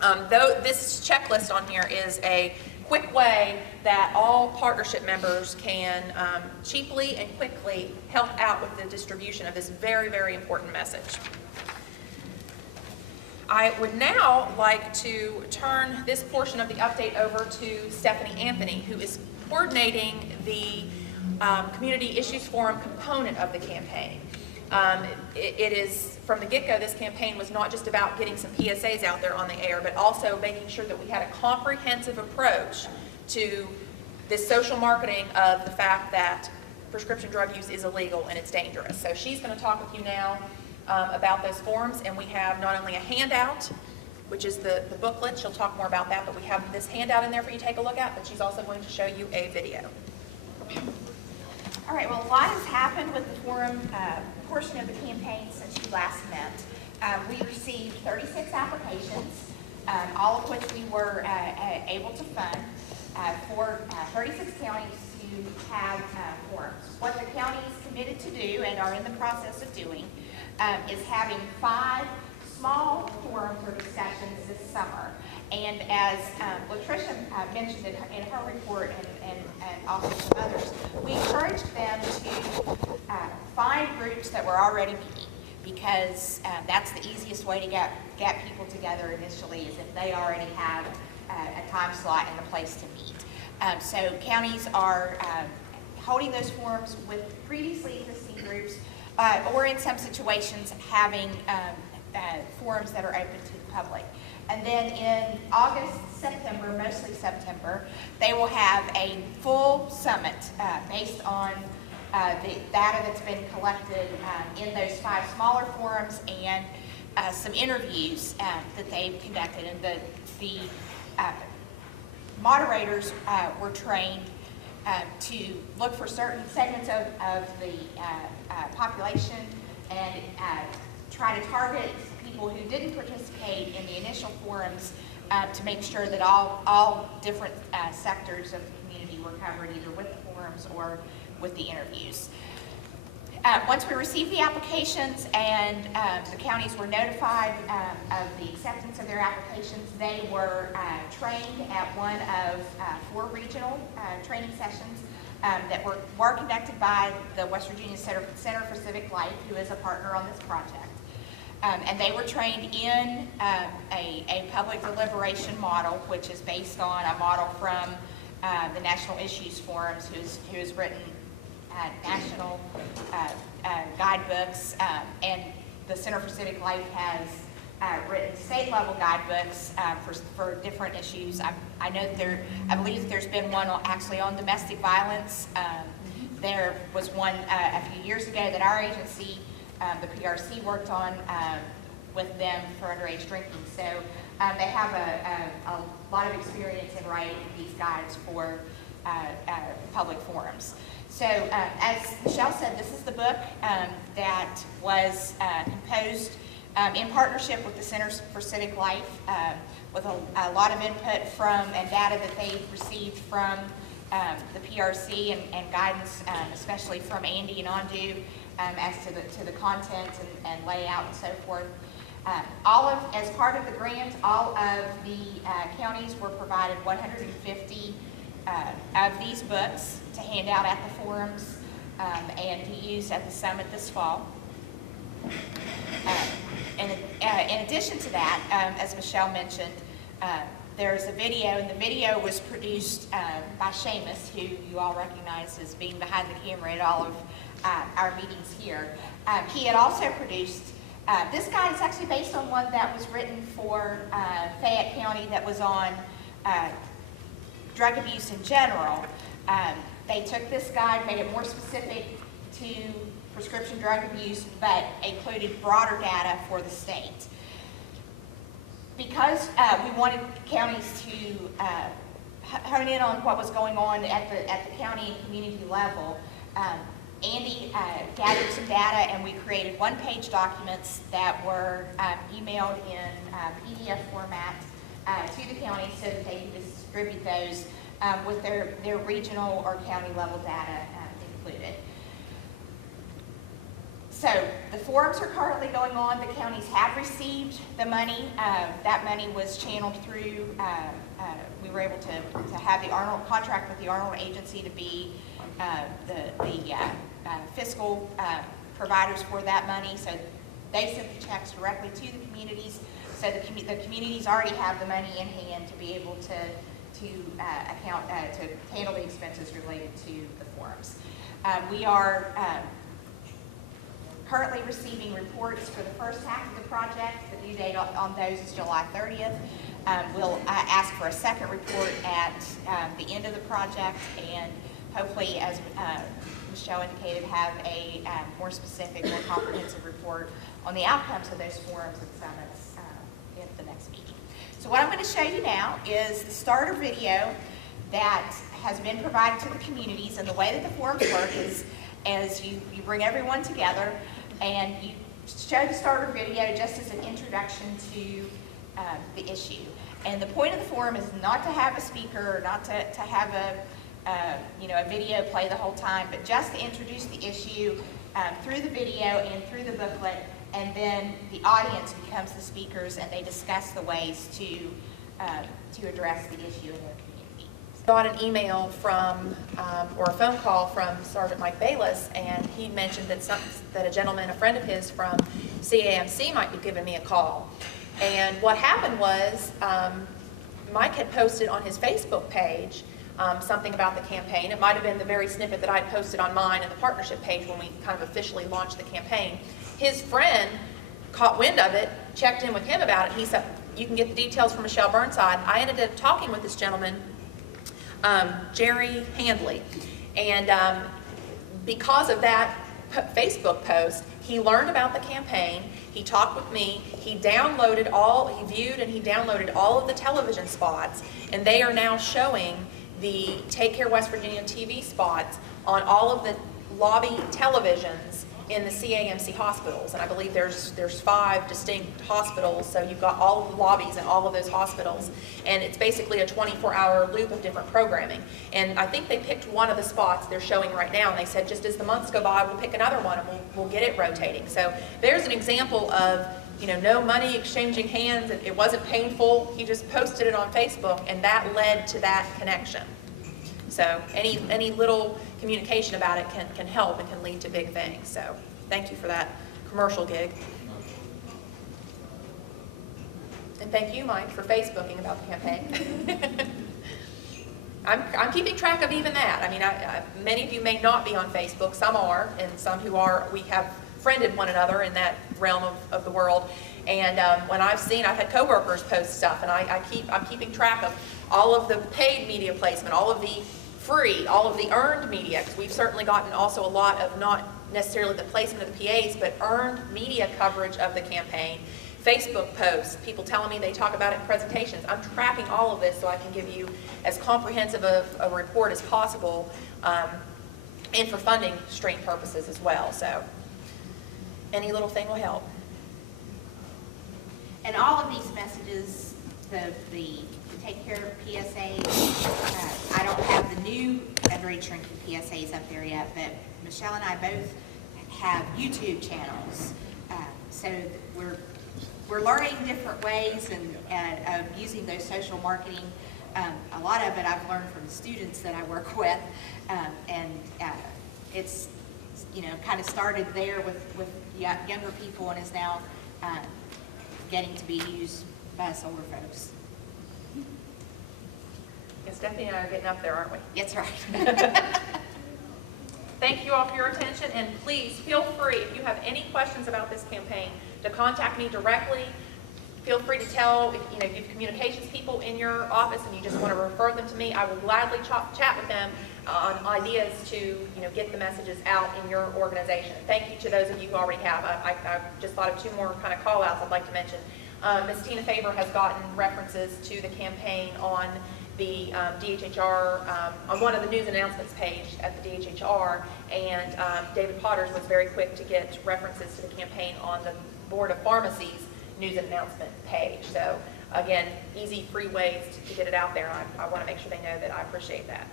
Though this checklist on here is a quick way that all partnership members can cheaply and quickly help out with the distribution of this very, very important message. I would now like to turn this portion of the update over to Stephanie Anthony, who is coordinating the Community Issues Forum component of the campaign. It is, from the get-go, this campaign was not just about getting some PSAs out there on the air, but also making sure that we had a comprehensive approach to this social marketing of the fact that prescription drug use is illegal and it's dangerous. So she's going to talk with you now about those forums, and we have not only a handout, which is the booklet, she'll talk more about that, but we have this handout in there for you to take a look at, but she's also going to show you a video. All right, well, a lot has happened with the forum portion of the campaign since you last met. We received 36 applications, all of which we were able to fund for 36 counties to have forums. What the counties committed to do and are in the process of doing is having 5 small forums or discussions this summer. And as Latricia mentioned in her report and also some others, we encouraged them to find groups that were already meeting, because that's the easiest way to get people together initially, is if they already have a time slot and a place to meet. So counties are holding those forums with previously existing groups, or in some situations having forums that are open to the public. And then in August, September, mostly September, they will have a full summit based on the data that's been collected in those 5 smaller forums and some interviews that they've conducted. And the moderators were trained to look for certain segments of the population and try to target people who didn't participate in the initial forums to make sure that all different sectors of the community were covered, either with the forums or with the interviews. Once we received the applications and the counties were notified of the acceptance of their applications, they were trained at one of 4 regional training sessions that were conducted by the West Virginia Center for Civic Life, who is a partner on this project. And they were trained in a public deliberation model, which is based on a model from the National Issues Forums, who has written national guidebooks, and the Center for Civic Life has written state-level guidebooks for different issues. I know that I believe that there's been one actually on domestic violence. There was one a few years ago that our agency, the PRC, worked on with them for underage drinking. So they have a lot of experience in writing these guides for public forums. So as Michelle said, this is the book that was composed in partnership with the Centers for Civic Life, with a lot of input from and data that they received from the PRC and guidance, especially from Andy and Andu, as to the content and layout and so forth. As part of the grant, all of the counties were provided 150 of these books to hand out at the forums and to use at the summit this fall. In addition to that, as Michelle mentioned, there's a video, and the video was produced by Seamus, who you all recognize as being behind the camera at all of our meetings here. He had also produced, this guide is actually based on one that was written for Fayette County that was on drug abuse in general. They took this guide, made it more specific to prescription drug abuse, but included broader data for the state. Because we wanted counties to hone in on what was going on at the county and community level, Andy gathered some data, and we created one-page documents that were emailed in PDF format to the counties so that they could distribute those with their regional or county level data included. So the forums are currently going on. The counties have received the money. That money was channeled through, we were able to have the Arnold contract with the Arnold agency to be the fiscal providers for that money. So they sent the checks directly to the communities. So the communities already have the money in hand to be able to handle the expenses related to the forums. We are currently receiving reports for the first half of the project. The due date on those is July 30th. We'll ask for a second report at the end of the project, and hopefully, as Michelle indicated, have a more specific, more comprehensive report on the outcomes of those forums and summits at the next meeting. So what I'm going to show you now is the starter video that has been provided to the communities, and the way that the forums work is as you bring everyone together and you show the starter video just as an introduction to the issue. And the point of the forum is not to have a speaker, or not to have a video play the whole time, but just to introduce the issue through the video and through the booklet, and then the audience becomes the speakers and they discuss the ways to address the issue in their community. Got an email from, or a phone call from Sergeant Mike Bayless, and he mentioned that a gentleman, a friend of his from CAMC, might be giving me a call. And what happened was, Mike had posted on his Facebook page something about the campaign. It might have been the very snippet that I posted on mine and the partnership page when we kind of officially launched the campaign. His friend caught wind of it, checked in with him about it. He said, you can get the details from Michelle Burnside. I ended up talking with this gentleman, Jerry Handley, and because of that Facebook post, he learned about the campaign. He talked with me. He viewed and he downloaded all of the television spots, and they are now showing the Take Care West Virginia TV spots on all of the lobby televisions in the CAMC hospitals. And I believe there's 5 distinct hospitals, so you've got all of the lobbies in all of those hospitals. And it's basically a 24-hour loop of different programming. And I think they picked one of the spots they're showing right now, and they said just as the months go by, we'll pick another one and we'll get it rotating. So there's an example of, no money exchanging hands. It wasn't painful. He just posted it on Facebook, and that led to that connection. So any little communication about it can help and can lead to big things. So thank you for that commercial gig. And thank you, Mike, for Facebooking about the campaign. I'm keeping track of even that. I mean, many of you may not be on Facebook. Some are, and some who are, we have friended one another in that realm of the world. And when I've had coworkers post stuff, and I'm keeping track of all of the paid media placement, all of the free, all of the earned media, because we've certainly gotten also a lot of not necessarily the placement of the PAs, but earned media coverage of the campaign. Facebook posts, people telling me they talk about it in presentations. I'm tracking all of this so I can give you as comprehensive a report as possible, and for funding stream purposes as well. So any little thing will help. And all of these messages, the Take Care of PSAs, I don't have the new underage drinking PSAs up there yet, but Michelle and I both have YouTube channels. So we're learning different ways of using those social marketing. A lot of it I've learned from the students that I work with, and it's kind of started there with younger people and is now getting to be used by us older folks. And Stephanie and I are getting up there, aren't we? That's right. Thank you all for your attention, and please feel free, if you have any questions about this campaign, to contact me directly. Feel free to tell, if you have communications people in your office and you just want to refer them to me, I will gladly chat with them on ideas to get the messages out in your organization. Thank you to those of you who already have. I just thought of 2 more kind of call outs I'd like to mention. Ms. Tina Faber has gotten references to the campaign on the DHHR, on one of the news announcements page at the DHHR, and David Potters was very quick to get references to the campaign on the Board of Pharmacy's news and announcement page. So again, easy, free ways to get it out there. I want to make sure they know that I appreciate that.